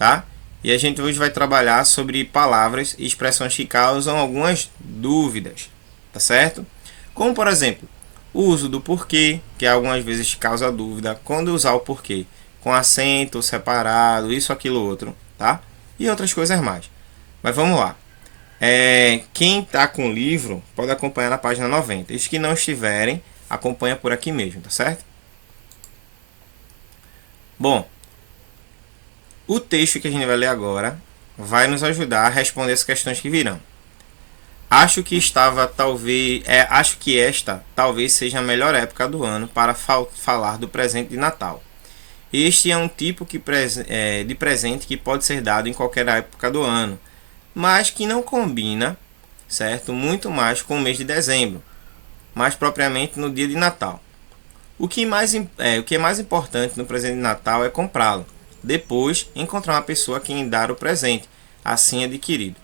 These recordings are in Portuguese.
tá? E a gente hoje vai trabalhar sobre palavras e expressões que causam algumas dúvidas, tá certo? Como, por exemplo, o uso do porquê, que algumas vezes causa dúvida, quando usar o porquê, com acento, separado, isso, aquilo, outro, tá? E outras coisas mais. Mas vamos lá. Quem está com o livro pode acompanhar na página 90. Os que não estiverem, acompanha por aqui mesmo, tá certo? Bom, o texto que a gente vai ler agora vai nos ajudar a responder as questões que virão. Acho que esta talvez seja a melhor época do ano para falar do presente de Natal. Este é um tipo de presente que pode ser dado em qualquer época do ano, mas que não combina, certo? Muito mais com o mês de dezembro, mais propriamente no dia de Natal. O que é mais importante no presente de Natal é comprá-lo. Depois, encontrar uma pessoa a quem dar o presente, assim adquirido.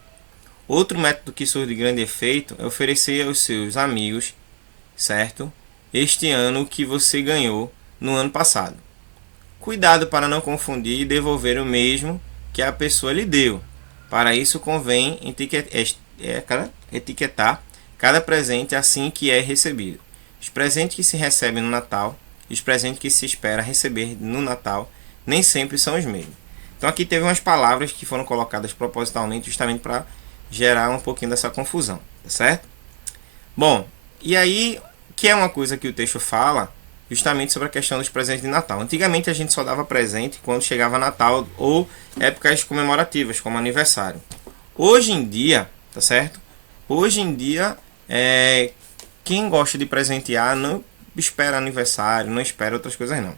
Outro método que surge de grande efeito é oferecer aos seus amigos, certo? Este ano o que você ganhou no ano passado. Cuidado para não confundir e devolver o mesmo que a pessoa lhe deu. Para isso convém etiquetar cada presente assim que é recebido. Os presentes que se recebem no Natal e os presentes que se espera receber no Natal nem sempre são os mesmos. Então aqui teve umas palavras que foram colocadas propositalmente justamente para gerar um pouquinho dessa confusão, tá certo? Bom, e aí, que é uma coisa que o texto fala justamente sobre a questão dos presentes de Natal. Antigamente a gente só dava presente quando chegava Natal ou épocas comemorativas, como aniversário. Hoje em dia, tá certo? Hoje em dia, quem gosta de presentear não espera aniversário, não espera outras coisas não.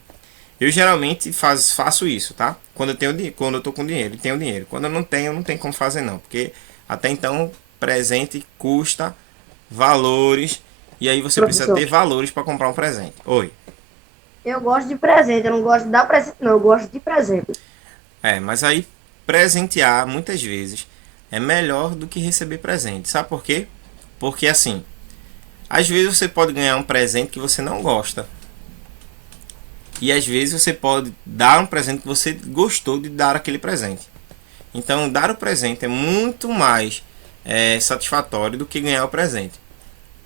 Eu geralmente faço isso, tá? Quando eu tô com dinheiro e tenho dinheiro. Quando eu não tenho como fazer não, porque até então presente custa valores e aí você precisa Professor, ter valores para comprar um presente. Oi. eu gosto de presente, eu não gosto de dar presente, não, eu gosto de presente. Mas aí presentear muitas vezes é melhor do que receber presente. Sabe por quê? Porque assim, às vezes você pode ganhar um presente que você não gosta. E às vezes você pode dar um presente que você gostou de dar aquele presente. Então, dar o presente é muito mais satisfatório do que ganhar o presente.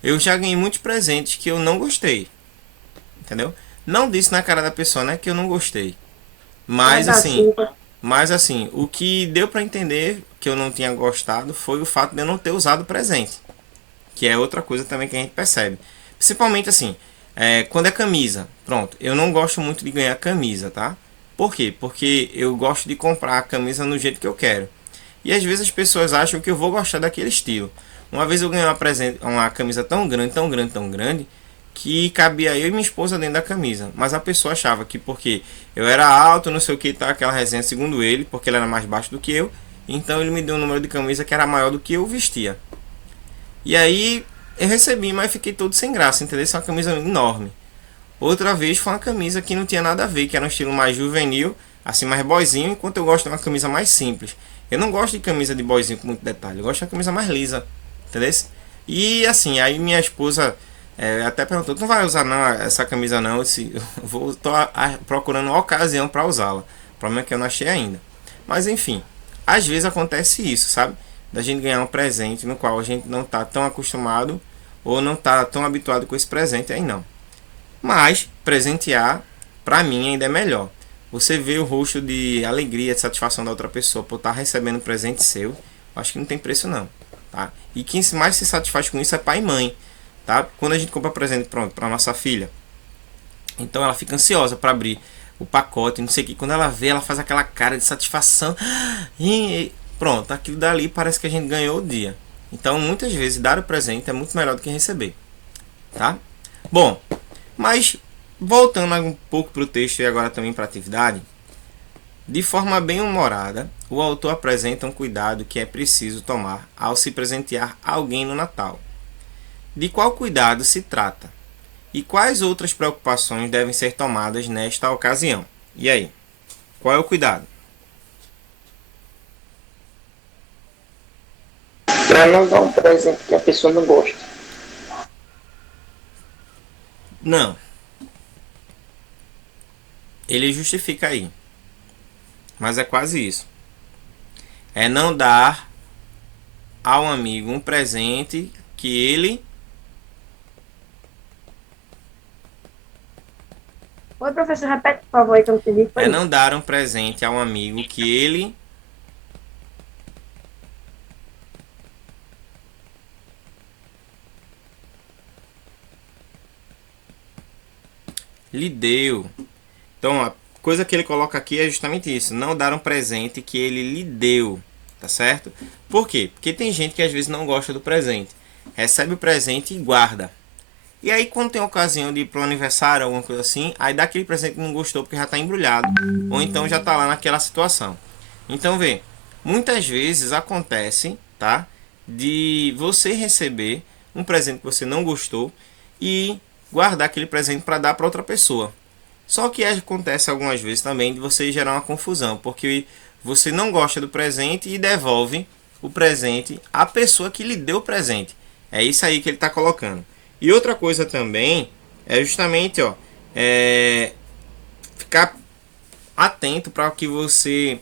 Eu já ganhei muitos presentes que eu não gostei, entendeu? Não disse na cara da pessoa, né, que eu não gostei. Mas Mas assim, assim, o que deu para entender que eu não tinha gostado foi o fato de eu não ter usado o presente, que é outra coisa também que a gente percebe. Principalmente assim, quando é camisa. Pronto, eu não gosto muito de ganhar camisa, tá? Por quê? Porque eu gosto de comprar a camisa no jeito que eu quero. E às vezes as pessoas acham que eu vou gostar daquele estilo. Uma vez eu ganhei uma camisa tão grande, tão grande, tão grande, que cabia eu e minha esposa dentro da camisa. Mas a pessoa achava que porque eu era alto, não sei o que, tá, aquela resenha segundo ele, porque ele era mais baixo do que eu, então ele me deu um número de camisa que era maior do que eu vestia. E aí eu recebi, mas fiquei todo sem graça, entendeu? Isso é uma camisa enorme. Outra vez foi uma camisa que não tinha nada a ver, que era um estilo mais juvenil, assim, mais boyzinho, enquanto eu gosto de uma camisa mais simples. Eu não gosto de camisa de boyzinho com muito detalhe, eu gosto de uma camisa mais lisa, entendeu? E assim, aí minha esposa até perguntou: "Tu não vai usar não essa camisa não?" Eu vou, tô procurando uma ocasião para usá-la. O problema é que eu não achei ainda. Mas enfim, às vezes acontece isso, sabe? Da gente ganhar um presente no qual a gente não tá tão acostumado ou não tá tão habituado com esse presente, aí não. Mas presentear, para mim, ainda é melhor. Você vê o rosto de alegria, de satisfação da outra pessoa por estar recebendo um presente seu, acho que não tem preço não, tá? E quem mais se satisfaz com isso é pai e mãe, tá? Quando a gente compra presente pronto para nossa filha, então ela fica ansiosa para abrir o pacote, não sei o que. Quando ela vê, ela faz aquela cara de satisfação e pronto, aquilo dali parece que a gente ganhou o dia. Então, muitas vezes dar o presente é muito melhor do que receber, tá? Bom, mas voltando um pouco para o texto e agora também para a atividade, de forma bem humorada, o autor apresenta um cuidado que é preciso tomar ao se presentear alguém no Natal. De qual cuidado se trata? E quais outras preocupações devem ser tomadas nesta ocasião? E aí? Qual é o cuidado? para não dar um presente que a pessoa não gosta. Não, ele justifica aí, mas é quase isso. É não dar ao amigo um presente que ele... Oi, professor, repete, por favor, aí que eu não entendi. É Foi. não dar um presente ao amigo que ele lhe deu. Então, a coisa que ele coloca aqui é justamente isso. Não dar um presente que ele lhe deu. Tá certo? Por quê? Porque tem gente que às vezes não gosta do presente. Recebe o presente e guarda. E aí, quando tem ocasião de ir pro aniversário, alguma coisa assim, aí dá aquele presente que não gostou porque já tá embrulhado. Ou então já tá lá naquela situação. Então, vê, muitas vezes acontece, tá? De você receber um presente que você não gostou e guardar aquele presente para dar para outra pessoa. Só que acontece algumas vezes também de você gerar uma confusão, porque você não gosta do presente e devolve o presente à pessoa que lhe deu o presente. É isso aí que ele está colocando. E outra coisa também é justamente, ó, ficar atento para que você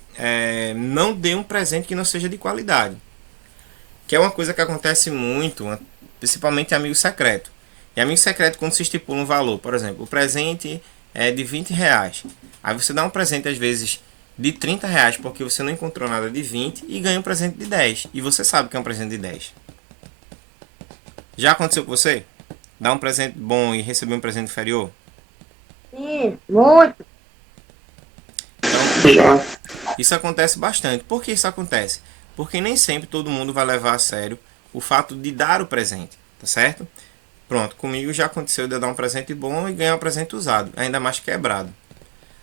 não dê um presente que não seja de qualidade. Que é uma coisa que acontece muito, principalmente em amigo secreto. E amigo secreto, quando se estipula um valor, por exemplo, o presente é de R$ 20. Aí você dá um presente, às vezes, de R$ 30, porque você não encontrou nada de 20 e ganha um presente de 10. E você sabe que é um presente de 10. Já aconteceu com você? Dar um presente bom e receber um presente inferior? Sim, muito. Então, Já. isso acontece bastante. Por que isso acontece? Porque nem sempre todo mundo vai levar a sério o fato de dar o presente, tá certo? Pronto, comigo já aconteceu de eu dar um presente bom e ganhar um presente usado, ainda mais quebrado.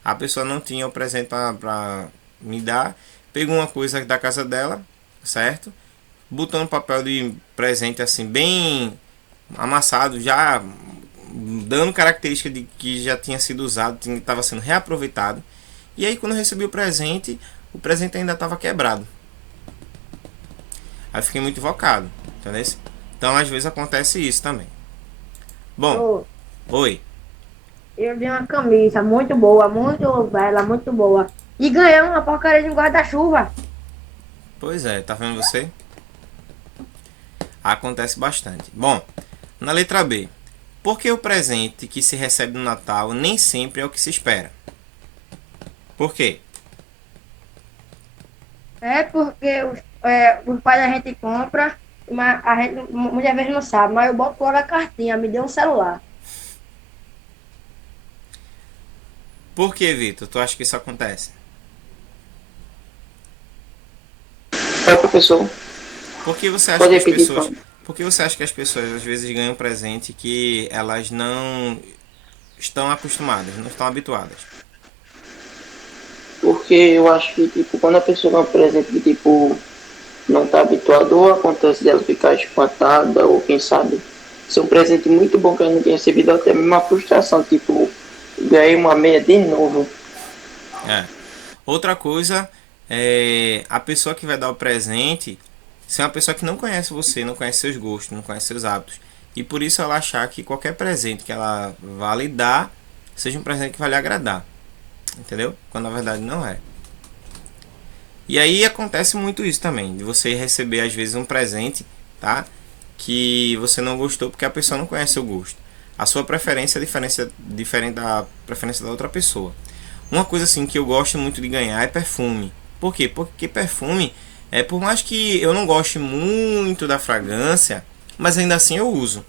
A pessoa não tinha o presente para me dar, pegou uma coisa da casa dela, certo? Botou no papel de presente assim, bem amassado, já dando característica de que já tinha sido usado, estava sendo reaproveitado. E aí, quando eu recebi o presente ainda estava quebrado. Aí fiquei muito invocado, entendeu? Então, às vezes acontece isso também. Bom, Ô, oi. eu vi uma camisa muito boa, muito bela, muito boa. E ganhei uma porcaria de um guarda-chuva. Pois é, tá vendo você? Acontece bastante. Bom, na letra B. Por que o presente que se recebe no Natal nem sempre é o que se espera? Por quê? É porque os pais da gente compra, mas a gente muitas vezes não sabe, mas eu boto logo a cartinha, me deu um celular. Por que, Vitor? Tu acha que isso acontece? É, professor. Por que você acha que Pode as pedir, pessoas. por Por que você acha que as pessoas às vezes ganham um presente que elas não estão acostumadas, não estão habituadas? Porque eu acho que, tipo, quando a pessoa ganha um presente que, tipo, não tá habituado, ou acontece dela ficar espantada, ou quem sabe, ser um presente muito bom que ela não tinha recebido, até mesmo uma frustração, tipo, ganhei uma meia de novo. É. Outra coisa é a pessoa que vai dar o presente ser uma pessoa que não conhece você, não conhece seus gostos, não conhece seus hábitos. E por isso ela achar que qualquer presente que ela vá lhe dar seja um presente que vai lhe agradar. Entendeu? Quando na verdade não é. E aí acontece muito isso também, de você receber às vezes um presente, tá? Que você não gostou porque a pessoa não conhece seu gosto. A sua preferência é diferente da preferência da outra pessoa. Uma coisa assim que eu gosto muito de ganhar é perfume. Por quê? Porque perfume, por mais que eu não goste muito da fragrância, mas ainda assim eu uso.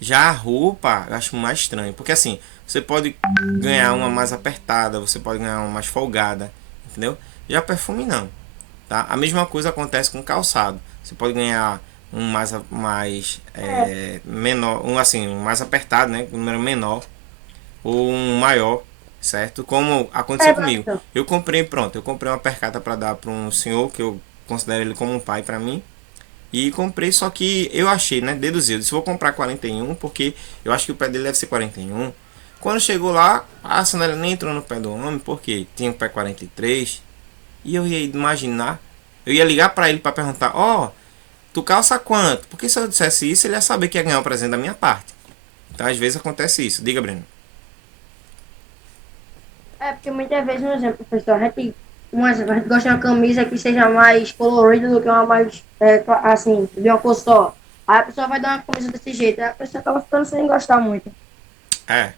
Já a roupa, eu acho mais estranho, porque assim, você pode ganhar uma mais apertada, você pode ganhar uma mais folgada, entendeu? Já perfume não, tá? A mesma coisa acontece com calçado. Você pode ganhar um mais É, menor, um assim, um mais apertado, né, um número menor ou um maior, certo? Como aconteceu comigo. professor. Eu comprei uma percata para dar para um senhor que eu considero ele como um pai para mim. E comprei, só que eu achei, né? Deduzi. Eu disse, vou comprar 41, porque eu acho que o pé dele deve ser 41. Quando chegou lá, a sandália nem entrou no pé do homem, porque tinha o pé 43. E eu ia imaginar, eu ia ligar para ele para perguntar: Ó, tu calça quanto? Porque se eu dissesse isso, ele ia saber que ia ganhar um presente da minha parte. Então às vezes acontece isso. Diga, Breno. É porque muitas vezes, no exemplo, professor, a gente um exemplo, a gente gosta de uma camisa que seja mais colorida do que uma mais, assim, de uma cor só. Aí a pessoa vai dar uma camisa desse jeito, aí a pessoa acaba ficando sem gostar muito. É.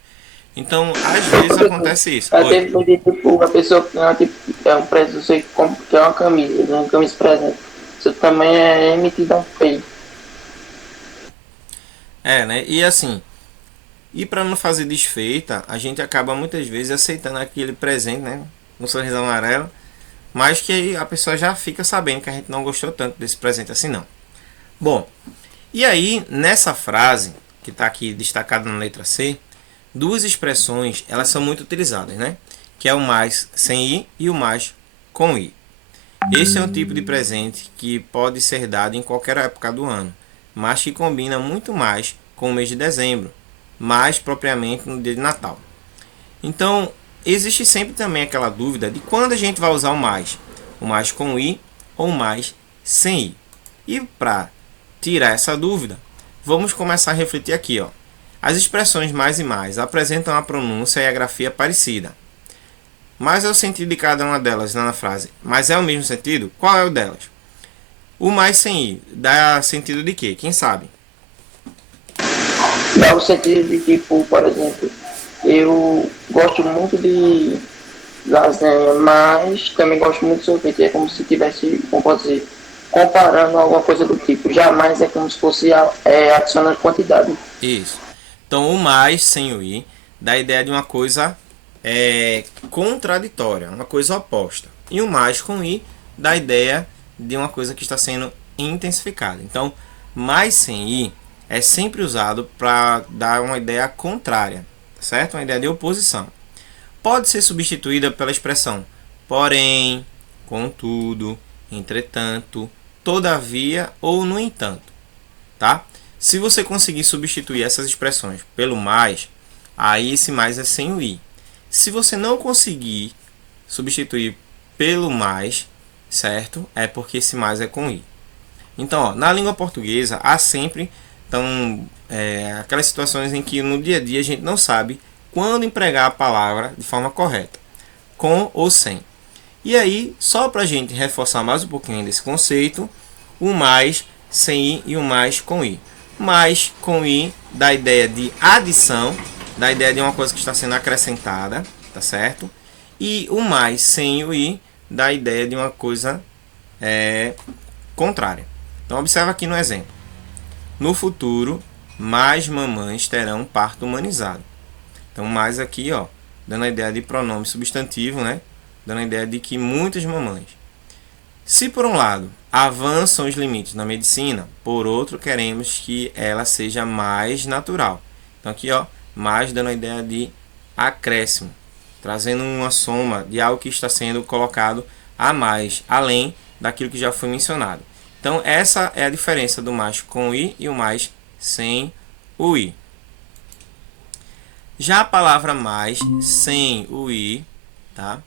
Então, às vezes acontece isso. Até Oi. de, tipo, a pessoa que é, tipo, é um presente, você compra, que é uma camisa presente. Isso também é emitido feio. É, né? E assim, e para não fazer desfeita, a gente acaba muitas vezes aceitando aquele presente, né? Um sorriso amarelo, mas que aí a pessoa já fica sabendo que a gente não gostou tanto desse presente assim, não. Bom, e aí nessa frase, que está aqui destacada na letra C, duas expressões, elas são muito utilizadas, né? Que é o mais sem i e o mais com i. Esse é um tipo de presente que pode ser dado em qualquer época do ano, mas que combina muito mais com o mês de dezembro, mais propriamente no dia de Natal. Então, existe sempre também aquela dúvida de quando a gente vai usar o mais com i ou o mais sem i. E para tirar essa dúvida, vamos começar a refletir aqui, ó. As expressões mais e mais apresentam a pronúncia e a grafia parecida. Mas é o sentido de cada uma delas na frase. Mas é o mesmo sentido? Qual é o delas? O mais sem i dá sentido de quê? Quem sabe? Dá o sentido de, tipo, por exemplo, eu gosto muito de lasanha, mas também gosto muito de sorvete. É como se tivesse, como posso dizer, comparando alguma coisa do tipo. Jamais é como se fosse adicionando quantidade. Isso. Então, o mais sem o i dá a ideia de uma coisa contraditória, uma coisa oposta. E o mais com i dá a ideia de uma coisa que está sendo intensificada. Então, mais sem i é sempre usado para dar uma ideia contrária, certo? Uma ideia de oposição. Pode ser substituída pela expressão porém, contudo, entretanto, todavia ou no entanto, tá? Se você conseguir substituir essas expressões pelo mais, aí esse mais é sem o i. Se você não conseguir substituir pelo mais, certo? É porque esse mais é com i. Então, ó, na língua portuguesa há sempre aquelas situações em que no dia a dia a gente não sabe quando empregar a palavra de forma correta, com ou sem. E aí, só para a gente reforçar mais um pouquinho desse conceito, o mais sem i e o mais com i. Mais com i dá a ideia de adição, dá a ideia de uma coisa que está sendo acrescentada, tá certo? E o mais sem o i dá a ideia de uma coisa contrária. Então, observa aqui no exemplo. No futuro, mais mamães terão parto humanizado. Então, mais aqui, ó, dando a ideia de pronome substantivo, né? Dando a ideia de que muitas mamães. Se por um lado avançam os limites na medicina, por outro queremos que ela seja mais natural. Então aqui, ó, mais dando a ideia de acréscimo, trazendo uma soma de algo que está sendo colocado a mais, além daquilo que já foi mencionado. Então essa é a diferença do mais com i e o mais sem o i. Já a palavra mais sem o i, tá?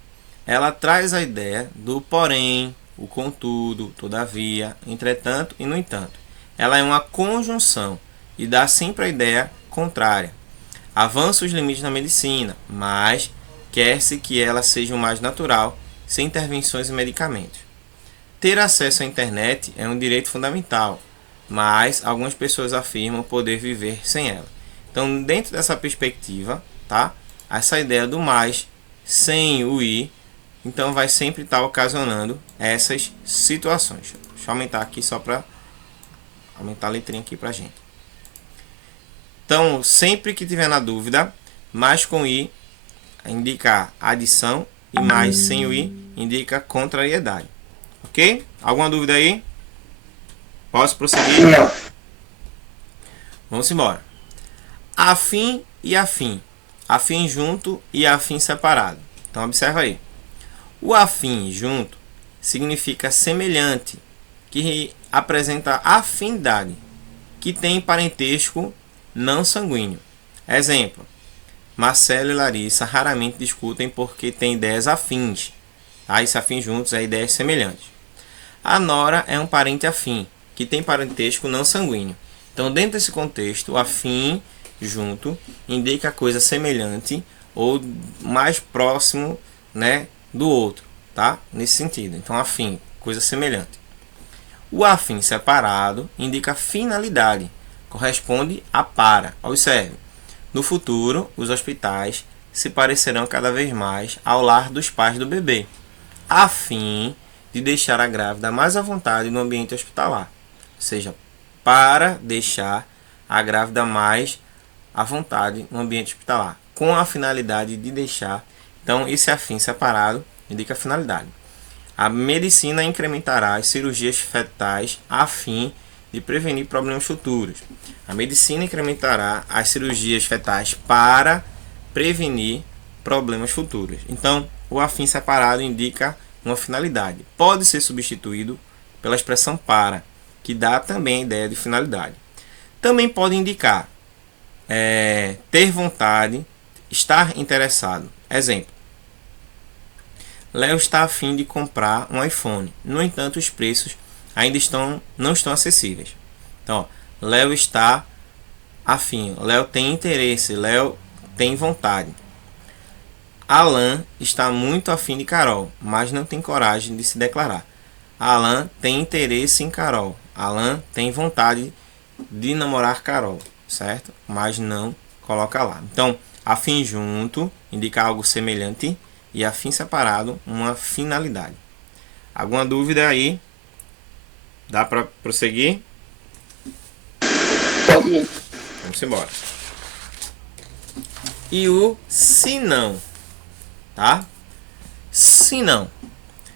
Ela traz a ideia do porém, o contudo, todavia, entretanto e no entanto. Ela é uma conjunção e dá sempre a ideia contrária. Avança os limites na medicina, mas quer-se que ela seja o mais natural, sem intervenções e medicamentos. Ter acesso à internet é um direito fundamental, mas algumas pessoas afirmam poder viver sem ela. Então, dentro dessa perspectiva, tá? Essa ideia do mais sem o i, então vai sempre estar ocasionando essas situações. Deixa eu aumentar aqui só para aumentar a letrinha aqui para gente. Então, sempre que tiver na dúvida, mais com i indica adição e mais sem o i indica contrariedade. Ok? Alguma dúvida aí? Posso prosseguir? Não. Vamos embora. Afim e afim. Afim junto e afim separado. Então, observa aí. O afim junto significa semelhante, que apresenta afinidade, que tem parentesco não sanguíneo. Exemplo: Marcelo e Larissa raramente discutem porque têm ideias afins. Esse afim juntos é ideias semelhantes. A nora é um parente afim, que tem parentesco não sanguíneo. Então, dentro desse contexto, o afim junto indica coisa semelhante ou mais próximo, né, do outro, tá? Nesse sentido. Então, afim, coisa semelhante. O afim separado indica finalidade, corresponde a para. Observe, no futuro, os hospitais se parecerão cada vez mais ao lar dos pais do bebê, a fim de deixar a grávida mais à vontade no ambiente hospitalar. Ou seja, para deixar a grávida mais à vontade no ambiente hospitalar, com a finalidade de deixar. Então, esse afim separado indica a finalidade. A medicina incrementará as cirurgias fetais a fim de prevenir problemas futuros. A medicina incrementará as cirurgias fetais para prevenir problemas futuros. Então, o afim separado indica uma finalidade. Pode ser substituído pela expressão para, que dá também a ideia de finalidade. Também pode indicar ter vontade, estar interessado. Exemplo: Léo está a fim de comprar um iPhone. No entanto, os preços ainda não estão acessíveis. Então, Léo está afim, Léo tem interesse, Léo tem vontade. Alan está muito afim de Carol, mas não tem coragem de se declarar. Alan tem interesse em Carol. Alan tem vontade de namorar Carol, certo? Mas não coloca lá. Então, afim junto indica algo semelhante e afim separado uma finalidade. Alguma dúvida aí? Dá para prosseguir? Pode ir. Vamos embora. E o se não, tá? Se não.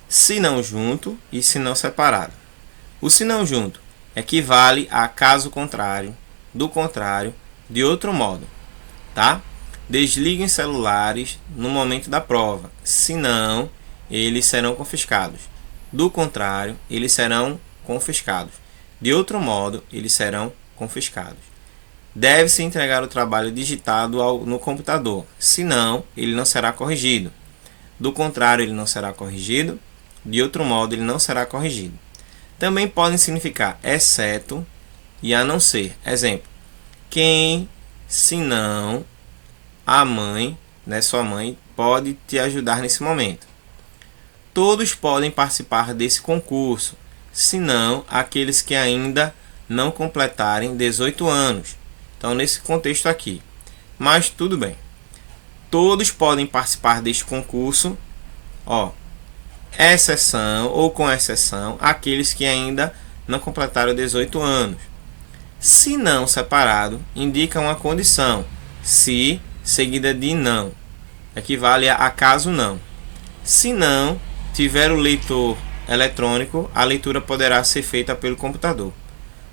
Se não junto e se não separado. O se não junto equivale a caso contrário, do contrário, de outro modo, tá? Desliguem celulares no momento da prova, senão eles serão confiscados. Do contrário, eles serão confiscados. De outro modo, eles serão confiscados. Deve-se entregar o trabalho digitado no computador, senão ele não será corrigido. Do contrário, ele não será corrigido. De outro modo, ele não será corrigido. Também podem significar exceto e a não ser. Exemplo: quem, se não, a mãe, né, sua mãe, pode te ajudar nesse momento. Todos podem participar desse concurso, senão aqueles que ainda não completarem 18 anos. Então, nesse contexto aqui. Mas tudo bem. Todos podem participar deste concurso, exceção ou com exceção aqueles que ainda não completaram 18 anos. Se não separado indica uma condição, se seguida de não, equivale a caso não. Se não tiver o leitor eletrônico, a leitura poderá ser feita pelo computador.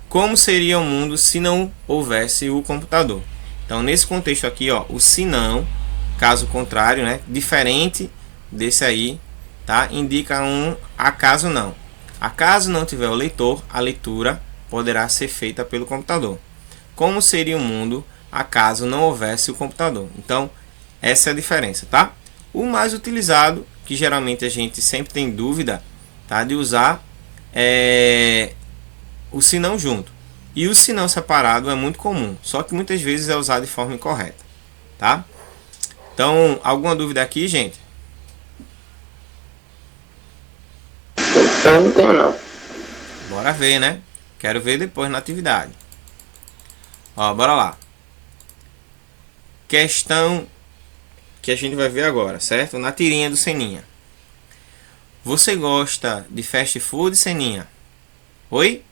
Como seria o mundo se não houvesse o computador? Então, nesse contexto aqui, o se não, caso contrário, né, diferente desse aí, tá, indica um acaso não. Acaso não tiver o leitor, a leitura poderá ser feita pelo computador. Como seria o mundo acaso não houvesse o computador? Então, essa é a diferença, tá? O mais utilizado, que geralmente a gente sempre tem dúvida, tá, de usar, o se não junto. E o se não separado é muito comum, só que muitas vezes é usado de forma incorreta, tá? Então, alguma dúvida aqui, gente? Eu não tenho, não. Bora ver, né? Quero ver depois na atividade. Bora lá. Questão que a gente vai ver agora, certo? Na tirinha do Seninha. Você gosta de fast food, Seninha? Oi?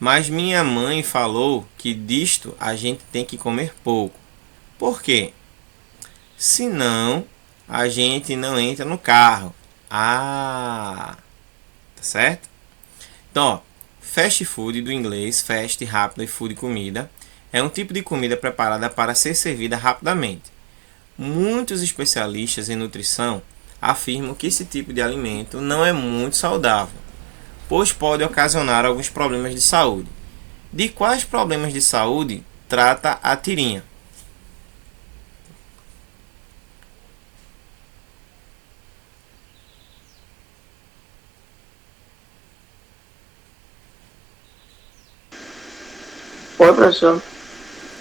Mas minha mãe falou que disto a gente tem que comer pouco. Por quê? Senão a gente não entra no carro. Tá certo? Então, fast food do inglês, fast, rápido, e food, comida, é um tipo de comida preparada para ser servida rapidamente. Muitos especialistas em nutrição afirmam que esse tipo de alimento não é muito saudável, pois pode ocasionar alguns problemas de saúde. De quais problemas de saúde trata a tirinha? Oi, professor.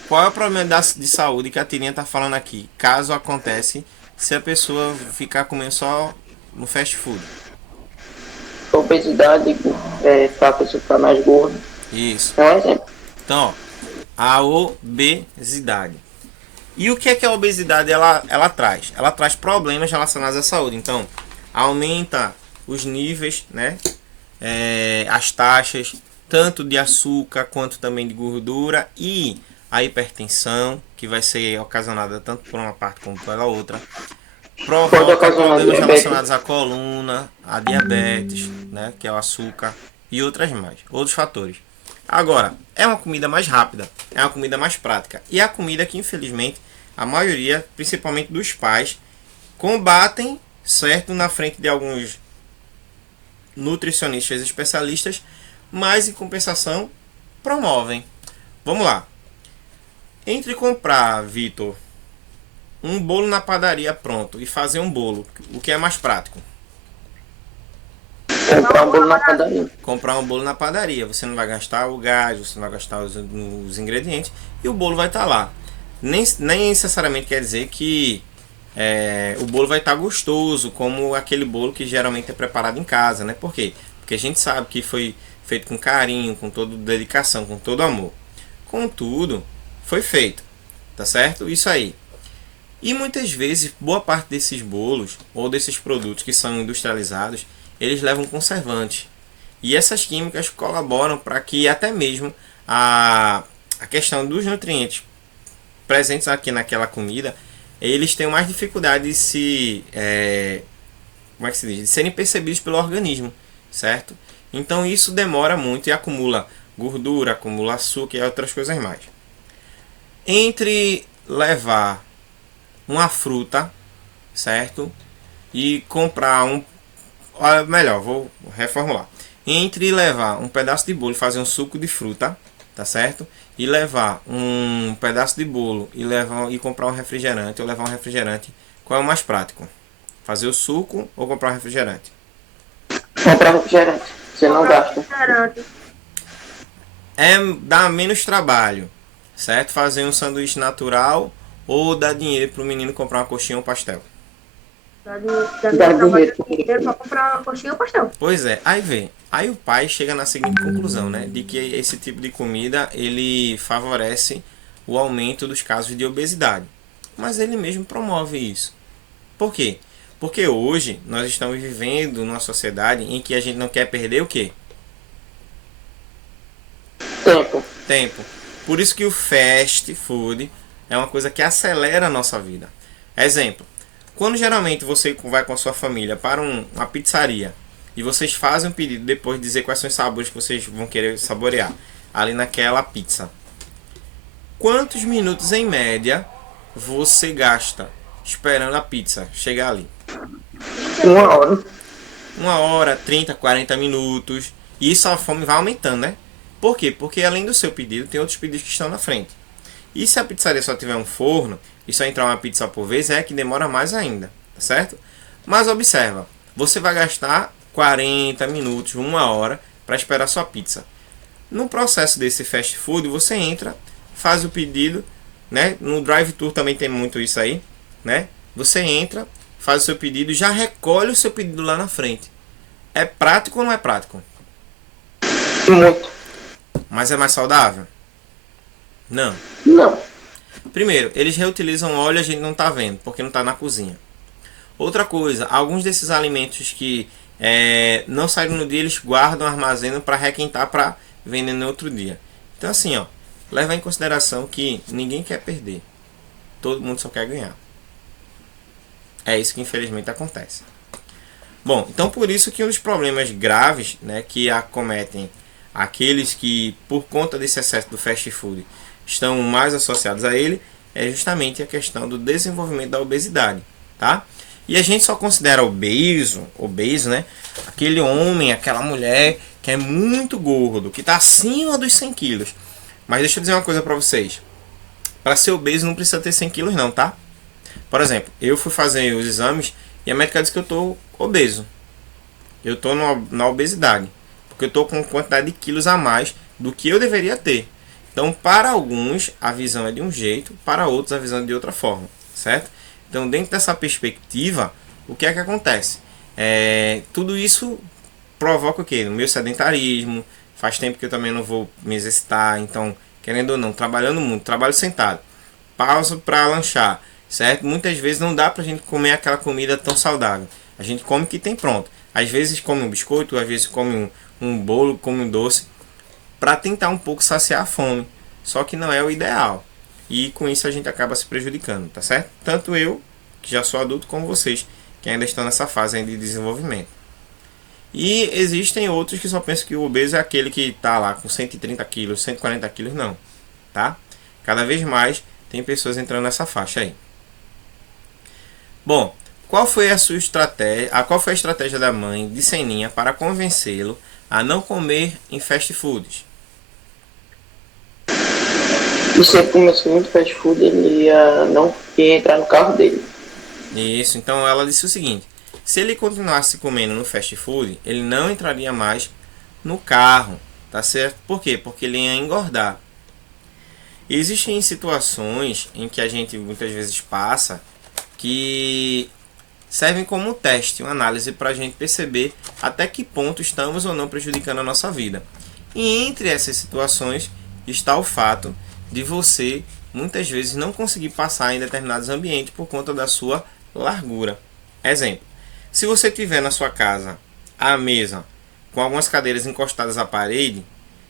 Qual é o problema de saúde que a tirinha está falando aqui? Caso acontece, se a pessoa ficar comendo só no fast food? Obesidade, para a pessoa ficar mais gorda. Isso. É um exemplo. Então, ó, a obesidade. E o que é que a obesidade ela traz? Ela traz problemas relacionados à saúde. Então, aumenta os níveis, né? As taxas, tanto de açúcar quanto também de gordura, e a hipertensão, que vai ser ocasionada tanto por uma parte como pela outra. Provoca problemas relacionados à coluna, à diabetes, né? Que é o açúcar, e outras mais, outros fatores. Agora, é uma comida mais rápida, é uma comida mais prática. E é a comida que, infelizmente, a maioria, principalmente dos pais, combatem, certo, na frente de alguns nutricionistas especialistas, mas em compensação promovem. Vamos lá. Entre comprar, Vitor, um bolo na padaria pronto e fazer um bolo, o que é mais prático? Comprar um bolo na padaria. Comprar um bolo na padaria. Você não vai gastar o gás, você não vai gastar os ingredientes, e o bolo vai estar lá. Nem necessariamente quer dizer que o bolo vai estar gostoso, como aquele bolo que geralmente é preparado em casa, né? Por quê? Porque a gente sabe que foi feito com carinho, com toda dedicação, com todo amor. Contudo, foi feito, tá certo? Isso aí. E muitas vezes, boa parte desses bolos ou desses produtos que são industrializados, eles levam conservantes. E essas químicas colaboram para que até mesmo a questão dos nutrientes presentes aqui naquela comida, eles tenham mais dificuldade de como é que se diz? De serem percebidos pelo organismo, certo? Então isso demora muito e acumula gordura, acumula açúcar e outras coisas mais. Entre levar uma fruta, certo? E comprar melhor, vou reformular. Entre levar um pedaço de bolo e fazer um suco de fruta, tá certo? E levar um pedaço de bolo e comprar um refrigerante, ou levar um refrigerante, qual é o mais prático? Fazer o suco ou comprar um refrigerante? Comprar refrigerante. Você não gasta. Dá menos trabalho, certo? Fazer um sanduíche natural ou dar dinheiro para o menino comprar uma coxinha ou um pastel? Dá dinheiro pra comprar uma coxinha ou pastel. Pois é, aí o pai chega na seguinte conclusão, né? De que esse tipo de comida, ele favorece o aumento dos casos de obesidade. Mas ele mesmo promove isso. Por quê? Porque hoje nós estamos vivendo numa sociedade em que a gente não quer perder o quê? Tempo. Por isso que o fast food é uma coisa que acelera a nossa vida. Exemplo. Quando geralmente você vai com a sua família para uma pizzaria e vocês fazem um pedido depois de dizer quais são os sabores que vocês vão querer saborear ali naquela pizza, quantos minutos em média você gasta esperando a pizza chegar ali? 1 hora. 1 hora, 30, 40 minutos. E isso a fome vai aumentando, né? Por quê? Porque além do seu pedido, tem outros pedidos que estão na frente. E se a pizzaria só tiver um forno e só entrar uma pizza por vez, é que demora mais ainda, tá certo? Mas observa, você vai gastar 40 minutos, 1 hora para esperar sua pizza. No processo desse fast food, você entra, faz o pedido, né? No drive-thru também tem muito isso aí, né? Você entra, faz o seu pedido e já recolhe o seu pedido lá na frente. É prático ou não é prático? Muito. Mas é mais saudável? Não. Não. Primeiro, eles reutilizam óleo e a gente não está vendo, porque não está na cozinha. Outra coisa, alguns desses alimentos que não saíram no dia, eles guardam, armazenam para requentar para vender no outro dia. Então assim, ó, leva em consideração que ninguém quer perder. Todo mundo só quer ganhar. É isso que infelizmente acontece. Bom, então por isso que um dos problemas graves, né, que acometem aqueles que, por conta desse excesso do fast food, estão mais associados a ele, é justamente a questão do desenvolvimento da obesidade, tá? E a gente só considera obeso, né, aquele homem, aquela mulher que é muito gordo, que está acima dos 100 quilos. Mas deixa eu dizer uma coisa para vocês. Para ser obeso não precisa ter 100 quilos não, tá? Por exemplo, eu fui fazer os exames e a médica disse que eu estou obeso. Eu estou na obesidade. Porque eu estou com quantidade de quilos a mais do que eu deveria ter. Então, para alguns, a visão é de um jeito, para outros, a visão é de outra forma, certo? Então, dentro dessa perspectiva, o que é que acontece? Tudo isso provoca o quê? O meu sedentarismo. Faz tempo que eu também não vou me exercitar, então, querendo ou não, trabalhando muito, trabalho sentado, pausa para lanchar, certo? Muitas vezes não dá pra gente comer aquela comida tão saudável. A gente come o que tem pronto. Às vezes come um biscoito, às vezes come um bolo, come um doce, para tentar um pouco saciar a fome. Só que não é o ideal. E com isso a gente acaba se prejudicando, tá certo? Tanto eu, que já sou adulto, como vocês, que ainda estão nessa fase ainda de desenvolvimento. E existem outros que só pensam que o obeso é aquele que está lá com 130 quilos, 140 quilos, não. Tá? Cada vez mais tem pessoas entrando nessa faixa aí. Bom, qual foi a sua estratégia? Qual foi a estratégia da mãe de Seninha para convencê-lo a não comer em fast foods? E se ele começou muito fast food, ele ia entrar no carro dele. Isso, então ela disse o seguinte: se ele continuasse comendo no fast food, ele não entraria mais no carro, tá certo? Por quê? Porque ele ia engordar. Existem situações em que a gente muitas vezes passa que servem como um teste, uma análise para a gente perceber até que ponto estamos ou não prejudicando a nossa vida. E entre essas situações está o fato de você muitas vezes não conseguir passar em determinados ambientes por conta da sua largura. Exemplo: se você tiver na sua casa a mesa com algumas cadeiras encostadas à parede,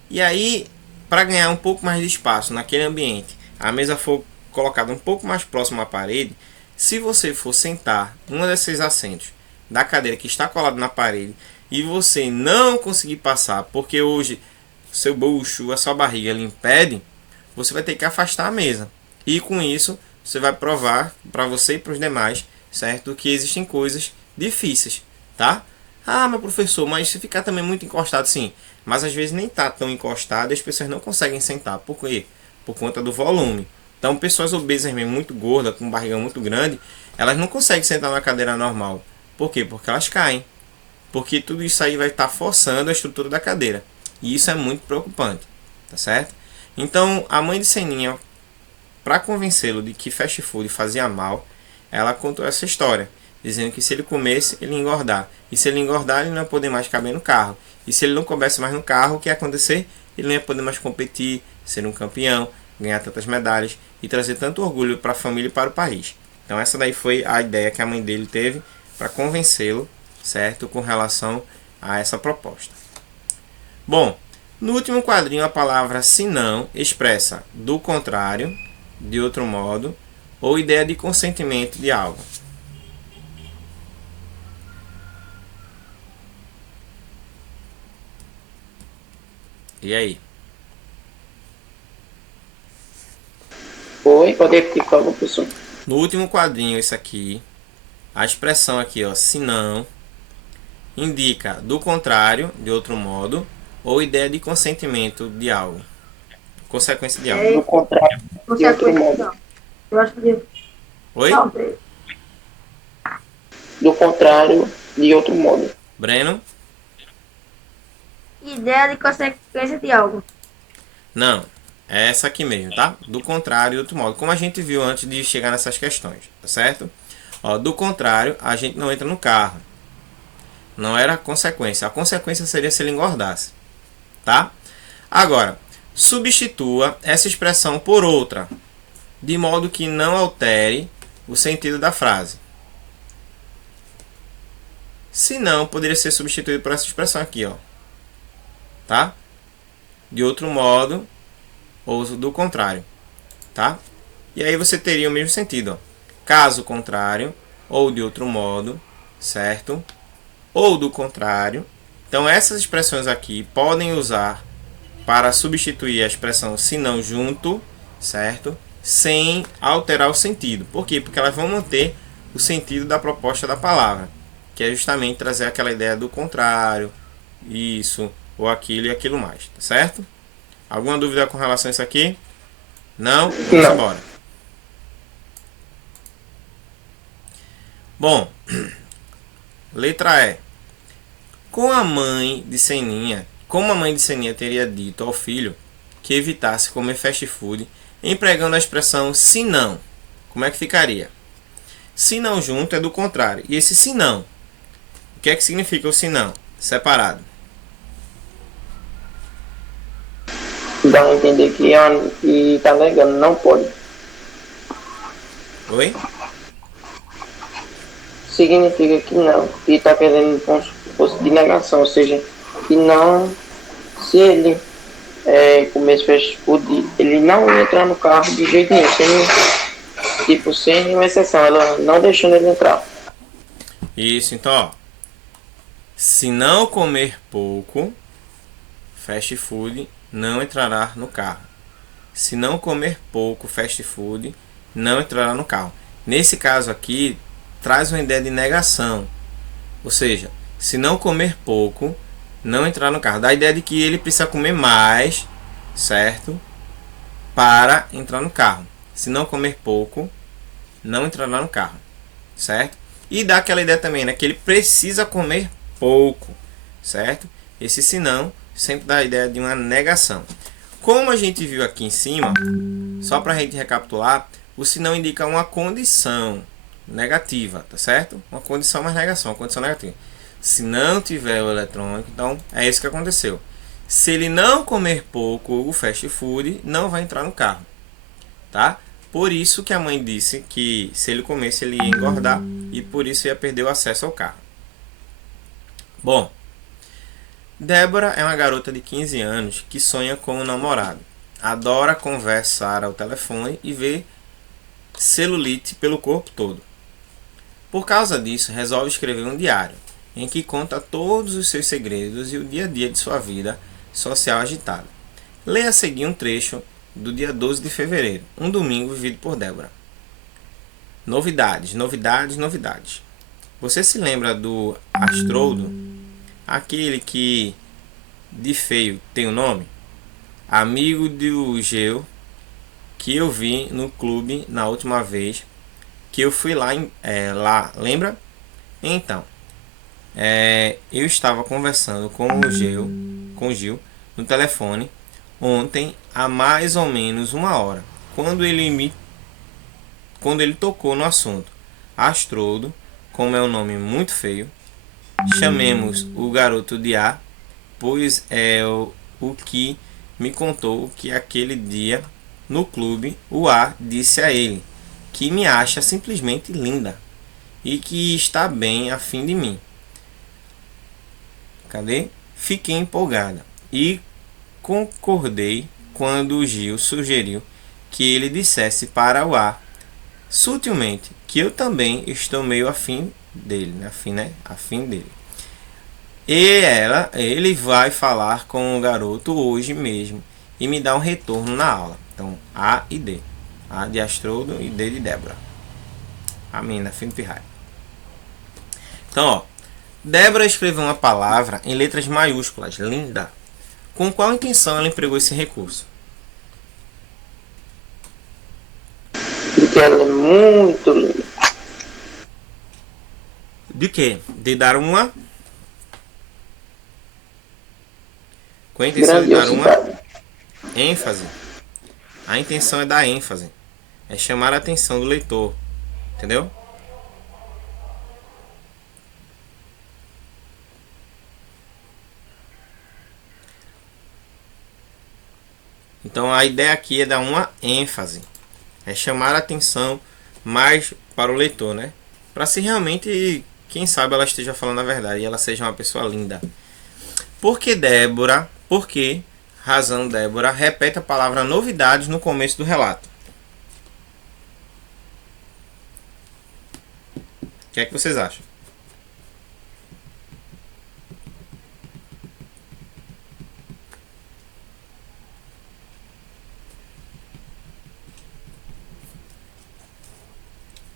e aí para ganhar um pouco mais de espaço naquele ambiente, a mesa for colocada um pouco mais próxima à parede, se você for sentar em um desses assentos da cadeira que está colado na parede e você não conseguir passar, porque hoje seu bucho, a sua barriga lhe impede, você vai ter que afastar a mesa. E com isso, você vai provar para você e para os demais, certo? Que existem coisas difíceis, tá? Ah, meu professor, mas se ficar também muito encostado, sim. Mas às vezes nem tá tão encostado e as pessoas não conseguem sentar. Por quê? Por conta do volume. Então, pessoas obesas mesmo, muito gordas, com barriga muito grande, elas não conseguem sentar na cadeira normal. Por quê? Porque elas caem. Porque tudo isso aí vai estar forçando a estrutura da cadeira. E isso é muito preocupante, tá certo? Então, a mãe de Seninha, para convencê-lo de que fast food fazia mal, ela contou essa história, dizendo que se ele comesse, ele ia engordar. E se ele engordar, ele não ia poder mais caber no carro. E se ele não coubesse mais no carro, o que ia acontecer? Ele não ia poder mais competir, ser um campeão, ganhar tantas medalhas e trazer tanto orgulho para a família e para o país. Então essa daí foi a ideia que a mãe dele teve para convencê-lo, certo? Com relação a essa proposta. Bom, no último quadrinho a palavra se não expressa do contrário, de outro modo, ou ideia de consentimento de algo. E aí? Oi, pode repetir, por favor, professor? No último quadrinho, esse aqui, a expressão aqui, ó, se não, indica do contrário, de outro modo, ou ideia de consentimento de algo. Consequência de algo. Do contrário, de outro modo. Eu acho que Oi? Do contrário, de outro modo. Breno? ideia de consequência de algo. Não. É essa aqui mesmo, tá? Do contrário, de outro modo. Como a gente viu antes de chegar nessas questões, tá certo? Ó, do contrário, a gente não entra no carro. Não era a consequência. A consequência seria se ele engordasse, tá? Agora, substitua essa expressão por outra, de modo que não altere o sentido da frase. Se não, poderia ser substituído por essa expressão aqui, ó. Tá? De outro modo, ou do contrário, tá? E aí você teria o mesmo sentido, ó. Caso contrário, ou de outro modo, certo? Ou do contrário. Então essas expressões aqui podem usar para substituir a expressão se não junto, certo? Sem alterar o sentido. Por quê? Porque elas vão manter o sentido da proposta da palavra, que é justamente trazer aquela ideia do contrário, isso, ou aquilo e aquilo mais, tá certo? Alguma dúvida com relação a isso aqui? Não? Vamos embora. Bom, letra E. Como a mãe de Seninha teria dito ao filho que evitasse comer fast food, empregando a expressão se não. Como é que ficaria? Se não junto é do contrário. E esse se não, o que é que significa o se não? Separado. Dá a entender que tá negando, não pode. Oi? Significa que não, que tá querendo como se fosse de negação, ou seja, que não, se ele comer esse fast food, ele não ia entrar no carro de jeito nenhum, sem nenhuma exceção, ela não deixando ele entrar. Isso, então, ó. Se não comer pouco, fast food não entrará no carro. Se não comer pouco, fast food não entrará no carro. Nesse caso aqui, traz uma ideia de negação. Ou seja, se não comer pouco, não entrar no carro. Dá a ideia de que ele precisa comer mais, certo? Para entrar no carro. Se não comer pouco, não entrará no carro, certo? E dá aquela ideia também, né? Que ele precisa comer pouco, certo? Esse senão sempre dá a ideia de uma negação. Como a gente viu aqui em cima, só para a gente recapitular, o senão indica uma condição negativa, tá certo? Uma condição mais negação, uma condição negativa. Se não tiver o eletrônico, então é isso que aconteceu. Se ele não comer pouco o fast food, não vai entrar no carro, tá? Por isso que a mãe disse que se ele comesse ele ia engordar e por isso ia perder o acesso ao carro. Bom, Débora é uma garota de 15 anos que sonha com um namorado. Adora conversar ao telefone e ver celulite pelo corpo todo. Por causa disso, resolve escrever um diário em que conta todos os seus segredos e o dia a dia de sua vida social agitada. Leia a seguir um trecho do dia 12 de fevereiro, um domingo vivido por Débora. Novidades, novidades, novidades. Você se lembra do Astoldo? Aquele que de feio tem o nome? Amigo do Geu, que eu vi no clube na última vez que eu fui lá, lembra? Então, eu estava conversando com o Gil, no telefone ontem há mais ou menos uma hora, quando ele tocou no assunto. Astoldo, como é um nome muito feio, chamemos o garoto de A, pois é o que me contou que aquele dia no clube o A disse a ele que me acha simplesmente linda e que está bem a fim de mim. Cadê? Fiquei empolgada e concordei quando o Gil sugeriu que ele dissesse para o A sutilmente que eu também estou meio afim dele, afim dele. E ele vai falar com o garoto hoje mesmo e me dar um retorno na aula. Então, A e D. A de Astoldo e D de Débora. A menina, fim do pirraia. Então, ó. Débora escreveu uma palavra em letras maiúsculas, linda. Com qual intenção ela empregou esse recurso? Porque ela é muito linda. De quê? De dar uma... Com a intenção de dar uma ênfase. A intenção é dar ênfase. É chamar a atenção do leitor. Entendeu? Então a ideia aqui é dar uma ênfase. É chamar a atenção mais para o leitor, né? Para se realmente, quem sabe ela esteja falando a verdade e ela seja uma pessoa linda. Por que razão Débora repete a palavra novidades no começo do relato? O que é que vocês acham?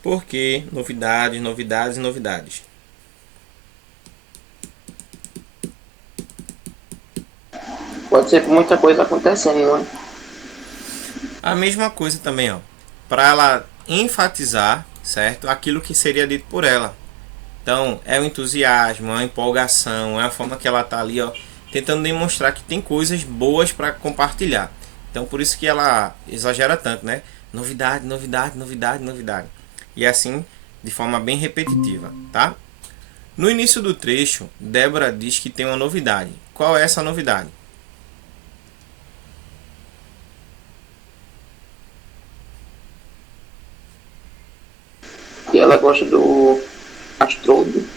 Por que novidades, novidades, novidades? Pode ser muita coisa acontecendo, não é? A mesma coisa também, ó. Para ela enfatizar, certo? Aquilo que seria dito por ela. Então, é o entusiasmo, é a empolgação, é a forma que ela tá ali, ó, tentando demonstrar que tem coisas boas para compartilhar. Então, por isso que ela exagera tanto, né? Novidade, novidade, novidade, novidade. E assim, de forma bem repetitiva, tá? No início do trecho, Débora diz que tem uma novidade. Qual é essa novidade? E ela gosta do Astrodo.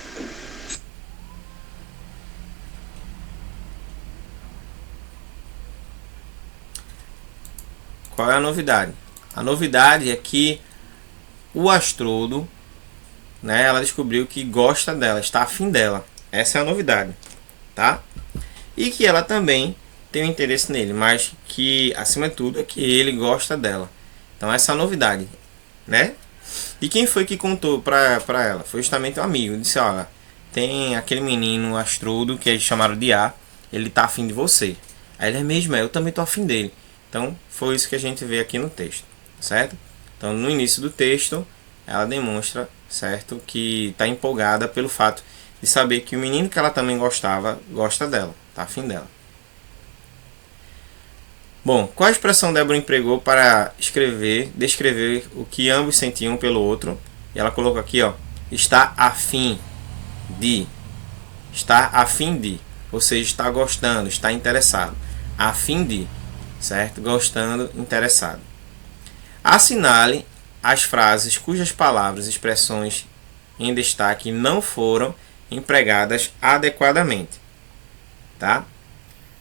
Qual é a novidade? A novidade é que o Astrodo, né, ela descobriu que gosta dela, está afim dela. Essa é a novidade, tá? E que ela também tem um interesse nele, mas que, acima de tudo, é que ele gosta dela. Então essa é a novidade, né? E quem foi que contou pra ela? Foi justamente um amigo. Disse, olha, tem aquele menino Astrodo, que eles chamaram de A, ele tá afim de você. Aí ele é mesmo, eu também tô afim dele. Então foi isso que a gente vê aqui no texto, certo? Então no início do texto, ela demonstra, certo, que está empolgada pelo fato de saber que o menino que ela também gostava, gosta dela, tá afim dela. Bom, qual a expressão Débora empregou para descrever o que ambos sentiam pelo outro? E ela colocou aqui, ó, está afim de, está afim de, ou seja, está gostando, está interessado, afim de, certo? Gostando, interessado. Assinale as frases cujas palavras e expressões em destaque não foram empregadas adequadamente, tá?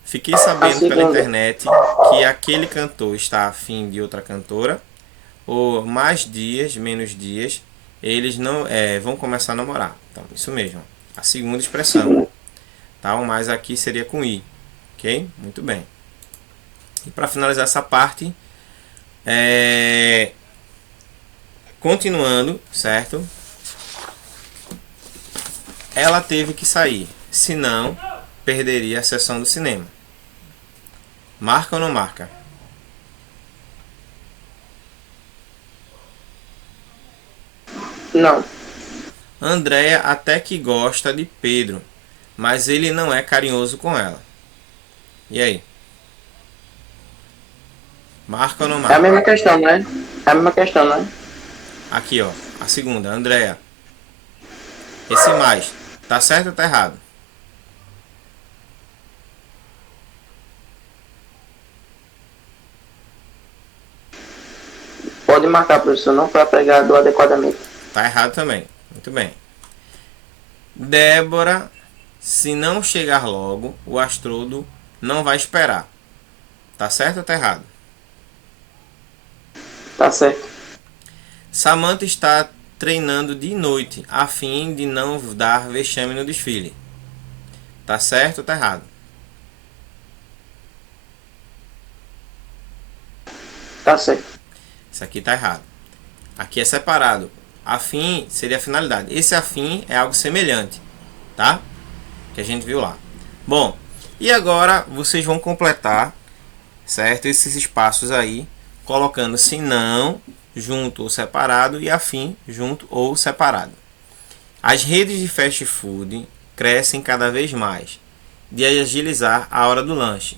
Fiquei sabendo pela internet que aquele cantor está afim de outra cantora, ou mais dias, menos dias, eles não vão começar a namorar. Então, isso mesmo. A segunda expressão, tá? O mais aqui seria com i, ok? Muito bem. E para finalizar essa parte, continuando, certo? Ela teve que sair, senão perderia a sessão do cinema. Marca ou não marca? Não. Andréia até que gosta de Pedro, mas ele não é carinhoso com ela. E aí? Marca ou não É a marca? mesma questão, né? É a mesma questão, né? Aqui, ó, a segunda, Andréia. Esse mais, tá certo ou tá errado? Pode marcar, professor, não foi apregado adequadamente. Tá errado também. Muito bem. Débora, se não chegar logo, o Astrodo não vai esperar. Tá certo ou tá errado? Tá certo. Samantha está treinando de noite, a fim de não dar vexame no desfile. Tá certo ou tá errado? Tá certo. Isso aqui tá errado. Aqui é separado. Afim seria a finalidade. Esse afim é algo semelhante, tá? Que a gente viu lá. Bom, e agora vocês vão completar, certo? Esses espaços aí, colocando se não junto ou separado e afim junto ou separado. As redes de fast food crescem cada vez mais de agilizar a hora do lanche,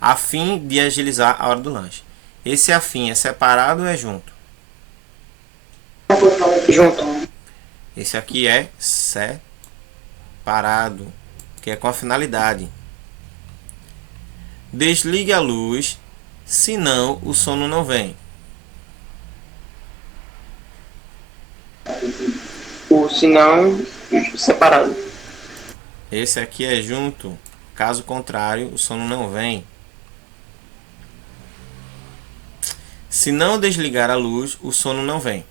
a fim de agilizar a hora do lanche. Esse afim é separado ou é junto? Junto. Esse aqui é separado, que é com a finalidade. Desligue a luz, senão o sono não vem. O sinão separado. Esse aqui é junto, caso contrário, o sono não vem. Se não desligar a luz, o sono não vem.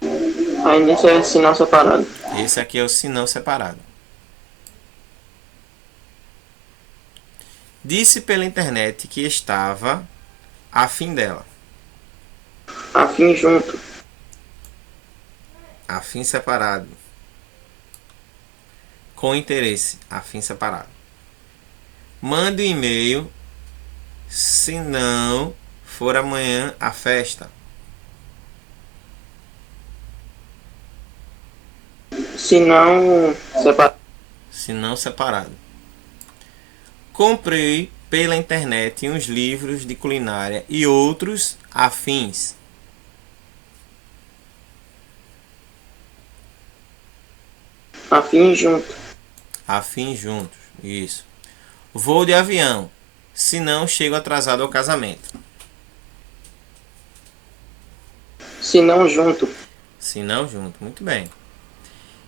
Ainda isso é sinal separado. Esse aqui é o se não separado. Disse pela internet que estava afim dela. Afim junto. Afim separado. Com interesse. Afim separado. Mande um e-mail se não for amanhã a festa. Sinão separado. Se não separado. Comprei pela internet uns livros de culinária e outros afins. Afim junto. Afim juntos. Isso. Voo de avião. Se não, chego atrasado ao casamento. Se não junto. Se não, junto. Muito bem.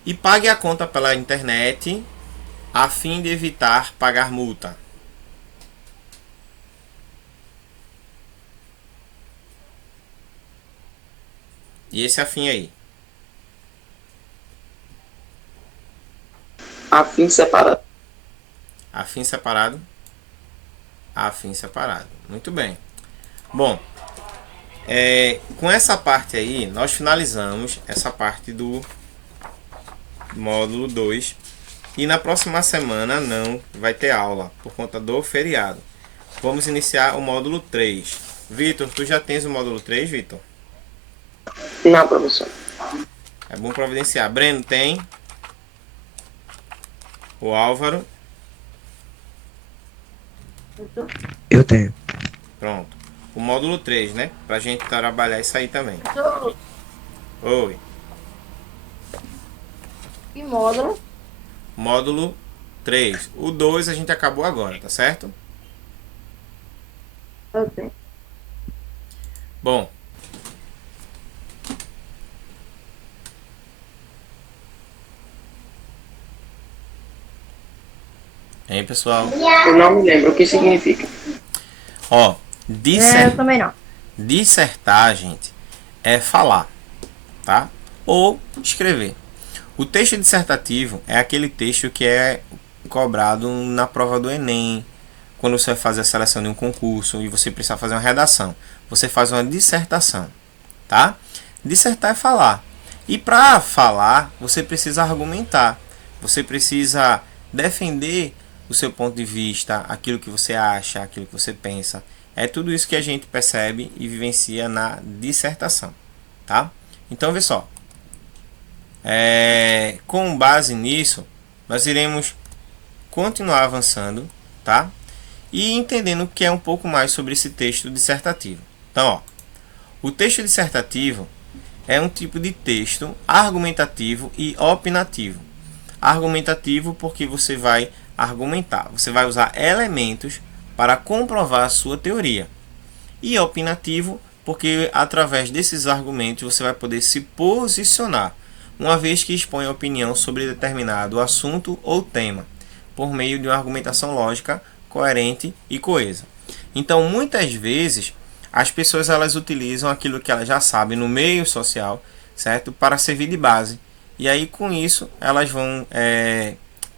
E pague a conta pela internet a fim de evitar pagar multa. E esse afim aí? Afim separado. Afim separado? Afim separado. Muito bem. Bom, com essa parte aí, nós finalizamos essa parte do módulo 2. E na próxima semana não vai ter aula, por conta do feriado. Vamos iniciar o módulo 3. Vitor, tu já tens o módulo 3, Vitor? Não, professor. É bom providenciar. Breno tem. O Álvaro. Eu tenho. Pronto. O módulo 3, né? Pra gente trabalhar isso aí também. Oi. Que módulo? Módulo 3. O 2 a gente acabou agora, tá certo? Eu tenho. Bom. Hein, pessoal? Eu não me lembro o que significa. Ó, Eu também não. dissertar, gente, é falar, tá? Ou escrever. O texto dissertativo é aquele texto que é cobrado na prova do Enem, quando você vai fazer a seleção de um concurso e você precisa fazer uma redação. Você faz uma dissertação, tá? Dissertar é falar. E para falar, você precisa argumentar. Você precisa defender o seu ponto de vista, aquilo que você acha, aquilo que você pensa. É tudo isso que a gente percebe e vivencia na dissertação, tá? Então, vê só. Com base nisso, nós iremos continuar avançando, tá? E entendendo o que é um pouco mais sobre esse texto dissertativo. Então, ó, o texto dissertativo é um tipo de texto argumentativo e opinativo. Argumentativo porque você vai argumentar, você vai usar elementos para comprovar a sua teoria. E opinativo porque através desses argumentos você vai poder se posicionar, uma vez que expõe a opinião sobre determinado assunto ou tema, por meio de uma argumentação lógica, coerente e coesa. Então, muitas vezes, as pessoas elas utilizam aquilo que elas já sabem no meio social, certo? Para servir de base. E aí, com isso, elas vão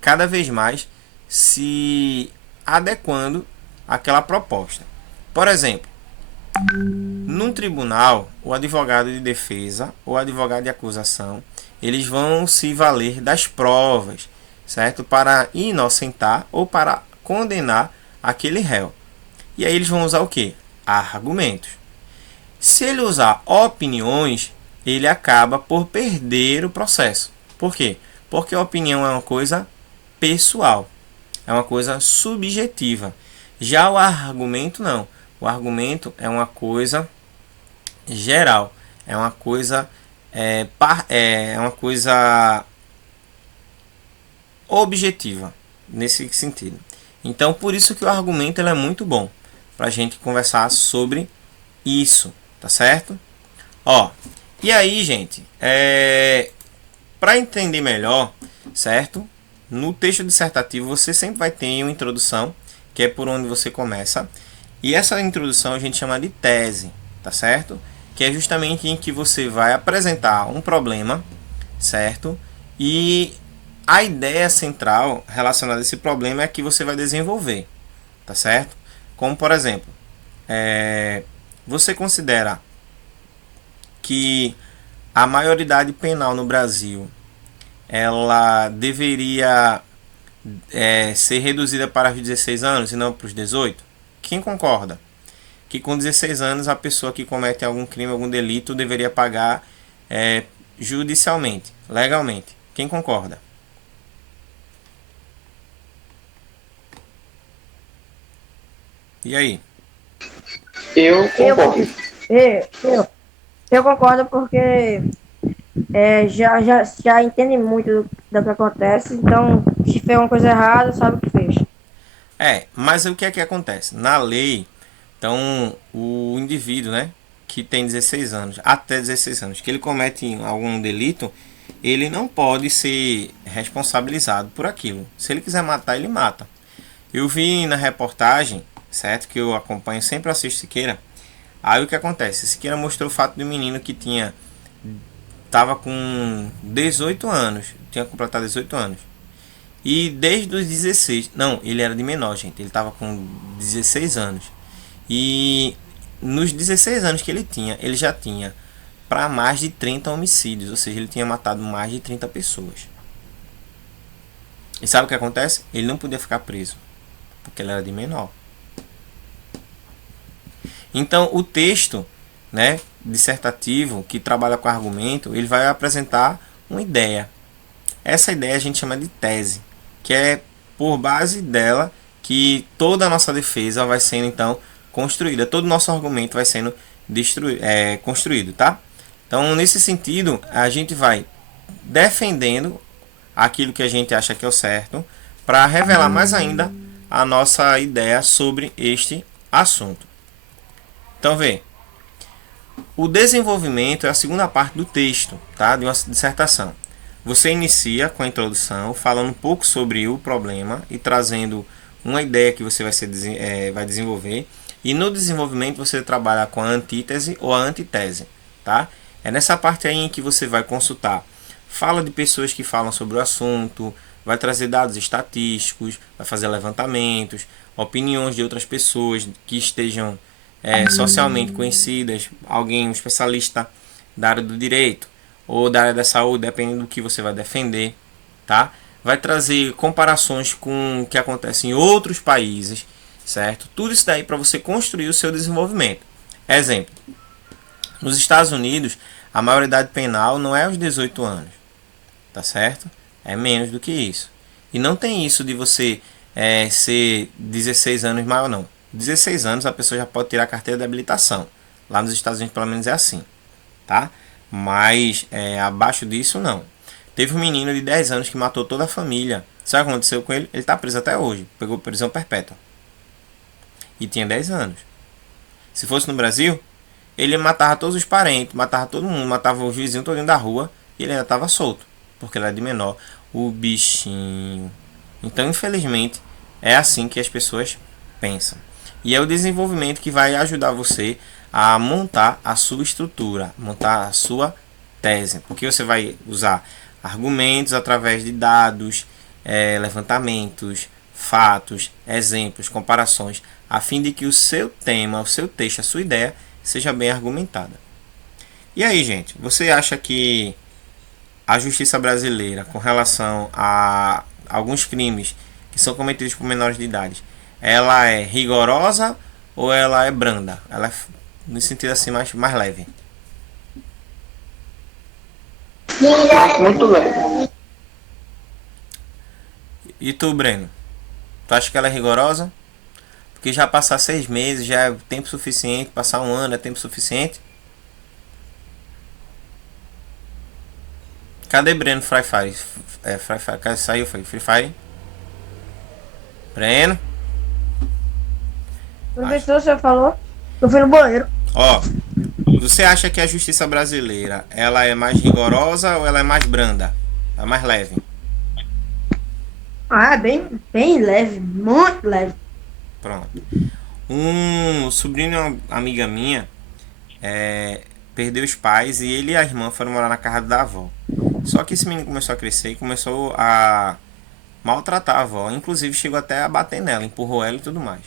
cada vez mais se adequando àquela proposta. Por exemplo, num tribunal, o advogado de defesa ou advogado de acusação, eles vão se valer das provas, certo? Para inocentar ou para condenar aquele réu. E aí eles vão usar o quê? Argumentos. Se ele usar opiniões, ele acaba por perder o processo. Por quê? Porque a opinião é uma coisa pessoal, é uma coisa subjetiva. Já o argumento não. O argumento é uma coisa geral, é uma coisa uma coisa objetiva nesse sentido. Então, por isso que o argumento ele é muito bom para a gente conversar sobre isso, tá certo? Ó, e aí, gente, para entender melhor, certo? No texto dissertativo você sempre vai ter uma introdução, que é por onde você começa. E essa introdução a gente chama de tese, tá certo? Que é justamente em que você vai apresentar um problema, certo? E a ideia central relacionada a esse problema é que você vai desenvolver, tá certo? Como, por exemplo, você considera que a maioridade penal no Brasil ela deveria ser reduzida para os 16 anos e não para os 18? Quem concorda que com 16 anos a pessoa que comete algum crime, algum delito deveria pagar judicialmente, legalmente? Quem concorda? E aí? Eu concordo. Eu concordo porque já entende muito do que acontece, então se fez uma coisa errada, sabe o que fez. Mas o que é que acontece? Na lei, então, o indivíduo, né, que tem 16 anos, até 16 anos, que ele comete algum delito, ele não pode ser responsabilizado por aquilo. Se ele quiser matar, ele mata. Eu vi na reportagem, certo, que eu acompanho, sempre assisto Siqueira. Aí o que acontece? Siqueira mostrou o fato do menino que tava com 18 anos, tinha completado 18 anos. E desde os 16, não, ele era de menor, gente, ele tava com 16 anos. E nos 16 anos que ele tinha, ele já tinha para mais de 30 homicídios, ou seja, ele tinha matado mais de 30 pessoas. E sabe o que acontece? Ele não podia ficar preso, porque ele era de menor. Então, o texto, né, dissertativo, que trabalha com argumento, ele vai apresentar uma ideia. Essa ideia a gente chama de tese, que é por base dela que toda a nossa defesa vai sendo, então, construída. Todo o nosso argumento vai sendo construído, tá? Então, nesse sentido, a gente vai defendendo aquilo que a gente acha que é o certo, para revelar mais ainda a nossa ideia sobre este assunto. Então, vê, o desenvolvimento é a segunda parte do texto, tá? De uma dissertação. Você inicia com a introdução, falando um pouco sobre o problema e trazendo uma ideia que você vai desenvolver. E no desenvolvimento você trabalha com a antítese ou a antitese, tá? É nessa parte aí em que você vai consultar fala de pessoas que falam sobre o assunto, vai trazer dados estatísticos, vai fazer levantamentos, opiniões de outras pessoas que estejam socialmente conhecidas, alguém, um especialista da área do direito ou da área da saúde, dependendo do que você vai defender, tá? Vai trazer comparações com o que acontece em outros países, certo? Tudo isso daí para você construir o seu desenvolvimento. Exemplo, nos Estados Unidos, a maioridade penal não é aos 18 anos, tá certo? É menos do que isso. E não tem isso de você ser 16 anos maior, não. 16 anos a pessoa já pode tirar a carteira de habilitação. Lá nos Estados Unidos, pelo menos, é assim, tá? Mas abaixo disso, não. Teve um menino de 10 anos que matou toda a família. Sabe o que aconteceu com ele? Ele tá preso até hoje. Pegou prisão perpétua. E tinha 10 anos. Se fosse no Brasil, ele matava todos os parentes, matava todo mundo, matava os vizinhos todo da rua e ele ainda estava solto, porque ele era de menor. O bichinho. Então, infelizmente, é assim que as pessoas pensam. E é o desenvolvimento que vai ajudar você a montar a sua estrutura, montar a sua tese, porque você vai usar argumentos através de dados, levantamentos, fatos, exemplos, comparações, a fim de que o seu tema, o seu texto, a sua ideia seja bem argumentada. E aí, gente, você acha que a justiça brasileira, com relação a alguns crimes que são cometidos por menores de idade, ela é rigorosa ou ela é branda? Ela é, no sentido assim, mais leve? Muito leve. E tu, Breno? Tu acha que ela é rigorosa? Porque já passar 6 meses já é tempo suficiente, passar um ano é tempo suficiente. Cadê Breno Free Fire? Free Fire, cadê? Saiu, foi Free Fire? Breno? Professor, o senhor falou? Eu fui no banheiro. Ó, você acha que a justiça brasileira ela é mais rigorosa ou ela é mais branda? É mais leve? Ah, é bem leve, muito leve. Pronto. Um sobrinho de uma amiga minha perdeu os pais e ele e a irmã foram morar na casa da avó. Só que esse menino começou a crescer e começou a maltratar a avó. Inclusive chegou até a bater nela, empurrou ela e tudo mais.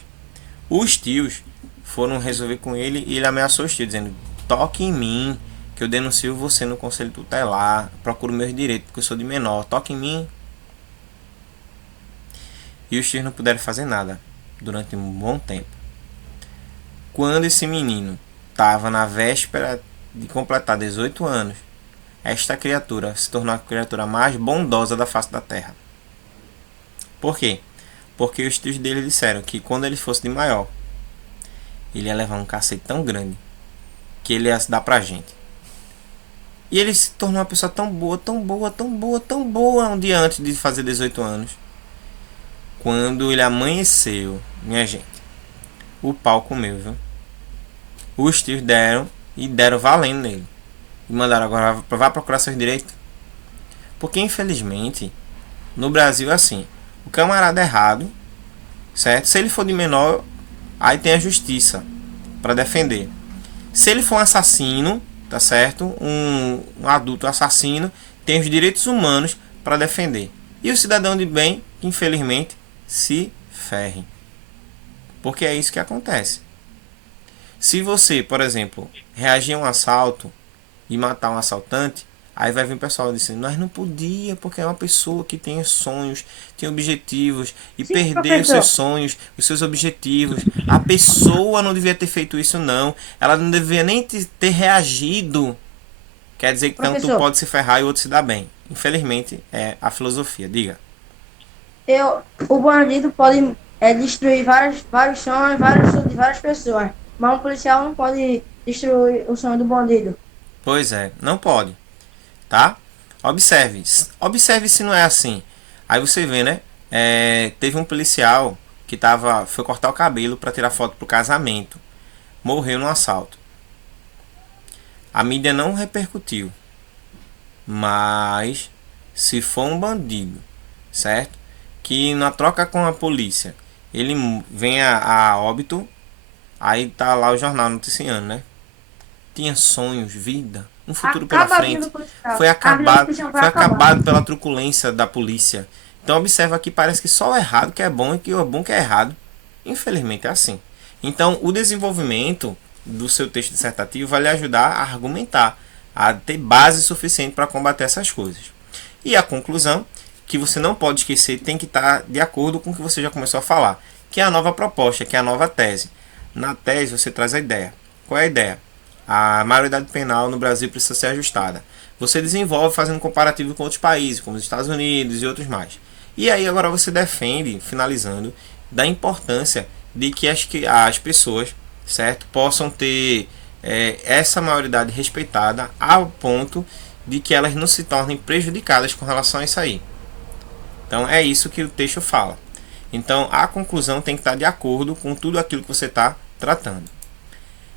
Os tios foram resolver com ele e ele ameaçou os tios, dizendo: toque em mim, que eu denuncio você no conselho tutelar, procuro meus direitos, porque eu sou de menor, toque em mim. E os tios não puderam fazer nada durante um bom tempo. Quando esse menino estava na véspera de completar 18 anos, esta criatura se tornou a criatura mais bondosa da face da terra. Por quê? Porque os tios dele disseram que quando ele fosse de maior, ele ia levar um cacete tão grande que ele ia se dar pra gente. E ele se tornou uma pessoa tão boa, tão boa, tão boa, tão boa um dia antes de fazer 18 anos. Quando ele amanheceu, minha gente, o pau comeu, viu? Os tios deram e deram valendo nele. E mandaram agora, vá procurar seus direitos. Porque infelizmente, no Brasil é assim. O camarada errado, certo? Se ele for de menor, aí tem a justiça para defender. Se ele for um assassino, tá certo? Um adulto assassino, tem os direitos humanos para defender. E o cidadão de bem, infelizmente, se ferre. Porque é isso que acontece. Se você, por exemplo, reagir a um assalto e matar um assaltante, aí vai vir o pessoal dizendo, nós não podia, porque é uma pessoa que tem sonhos, tem objetivos, e Sim, perder os professor. seus sonhos, os seus objetivos. A pessoa não devia ter feito isso, não. Ela não devia nem ter reagido. Quer dizer que tanto tu Professor, pode se ferrar e o outro se dá bem. Infelizmente, é a filosofia. Diga. o bandido pode destruir vários sonhos, vários sonhos de várias pessoas. Mas um policial não pode destruir o sonho do bandido. Pois é, não pode. Tá? Observe. Observe se não é assim. Aí você vê, né? Teve um policial que foi cortar o cabelo para tirar foto pro casamento. Morreu no assalto. A mídia não repercutiu. Mas se for um bandido, certo? Que na troca com a polícia ele vem a óbito, aí tá lá o jornal noticiando, né? Tinha sonhos, vida, um futuro pela Acaba a vida do frente. policial. Foi A vida do acabado, policial vai foi acabar. acabado pela truculência da polícia. Então observa que parece que só o errado que é bom e que o bom que é errado. Infelizmente é assim. Então o desenvolvimento do seu texto dissertativo vai lhe ajudar a argumentar, a ter base suficiente para combater essas coisas. E a conclusão, que você não pode esquecer, tem que estar de acordo com o que você já começou a falar, que é a nova proposta, que é a nova tese. Na tese você traz a ideia. Qual é a ideia? A maioridade penal no Brasil precisa ser ajustada. Você desenvolve fazendo comparativo com outros países, como os Estados Unidos e outros mais. E aí agora você defende, finalizando, da importância de que as pessoas, certo, possam ter essa maioridade respeitada ao ponto de que elas não se tornem prejudicadas com relação a isso aí. Então é isso que o texto fala. Então a conclusão tem que estar de acordo com tudo aquilo que você está tratando.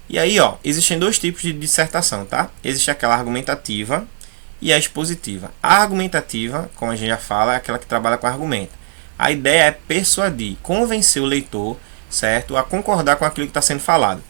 E aí, existem dois tipos de dissertação, tá? Existe aquela argumentativa e a expositiva. A argumentativa, como a gente já fala, é aquela que trabalha com argumento. A ideia é persuadir, convencer o leitor, certo, a concordar com aquilo que está sendo falado.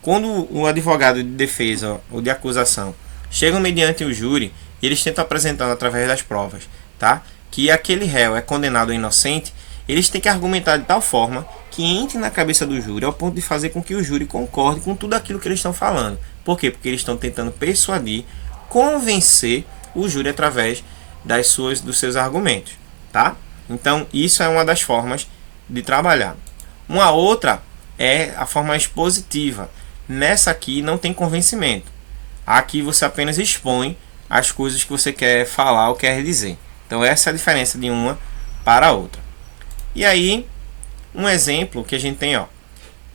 Quando o advogado de defesa ou de acusação chegam mediante o júri, eles tentam apresentando através das provas, tá? Que aquele réu é condenado ou inocente, eles têm que argumentar de tal forma que entre na cabeça do júri ao ponto de fazer com que o júri concorde com tudo aquilo que eles estão falando. Por quê? Porque eles estão tentando persuadir, convencer o júri através dos seus argumentos, tá? Então, isso é uma das formas de trabalhar. Uma outra é a forma expositiva. Nessa aqui não tem convencimento. Aqui você apenas expõe as coisas que você quer falar ou quer dizer. Então, essa é a diferença de uma para a outra. E aí, um exemplo que a gente tem,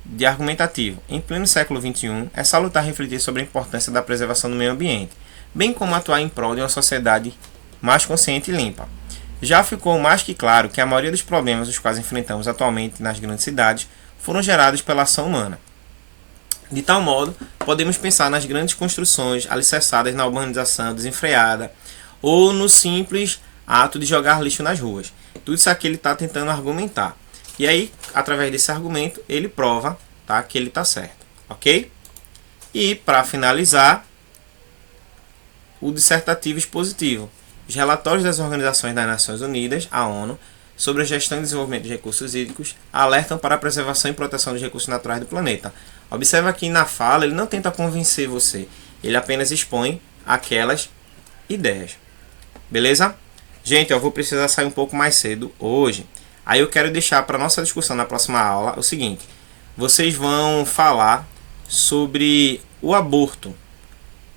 de argumentativo. Em pleno século XXI, é salutar refletir sobre a importância da preservação do meio ambiente, bem como atuar em prol de uma sociedade mais consciente e limpa. Já ficou mais que claro que a maioria dos problemas os quais enfrentamos atualmente nas grandes cidades foram gerados pela ação humana. De tal modo, podemos pensar nas grandes construções alicerçadas na urbanização desenfreada ou no simples ato de jogar lixo nas ruas. Tudo isso aqui ele está tentando argumentar. E aí, através desse argumento, ele prova, tá, que ele está certo. Ok? E, para finalizar, o dissertativo expositivo. Os relatórios das Organizações das Nações Unidas, a ONU, sobre a gestão e desenvolvimento de recursos hídricos, alertam para a preservação e proteção dos recursos naturais do planeta. Observa que na fala ele não tenta convencer você, ele apenas expõe aquelas ideias. Beleza? Gente, eu vou precisar sair um pouco mais cedo hoje. Aí eu quero deixar para nossa discussão na próxima aula o seguinte. Vocês vão falar sobre o aborto,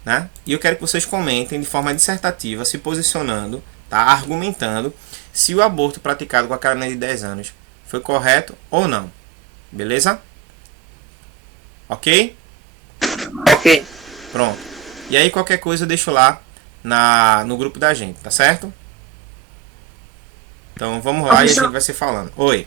né? E eu quero que vocês comentem de forma dissertativa, se posicionando, tá? Argumentando se o aborto praticado com aquela menina de 10 anos foi correto ou não. Beleza? Ok? Ok. Pronto. E aí qualquer coisa eu deixo lá no grupo da gente, tá certo? Então vamos lá e a gente vai se falando. Oi.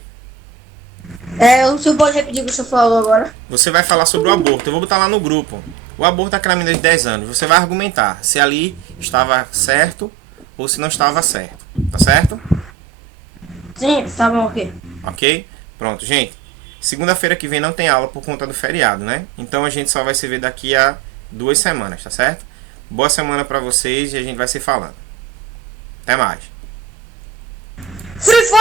O senhor pode repetir o que o senhor falou agora? Você vai falar sobre o aborto. Eu vou botar lá no grupo. O aborto daquela menina de 10 anos. Você vai argumentar se ali estava certo ou se não estava certo. Tá certo? Sim, tá bom, ok. Ok? Pronto, gente. Segunda-feira que vem não tem aula por conta do feriado, né? Então a gente só vai se ver daqui a 2 semanas, tá certo? Boa semana pra vocês e a gente vai se falando. Até mais. Free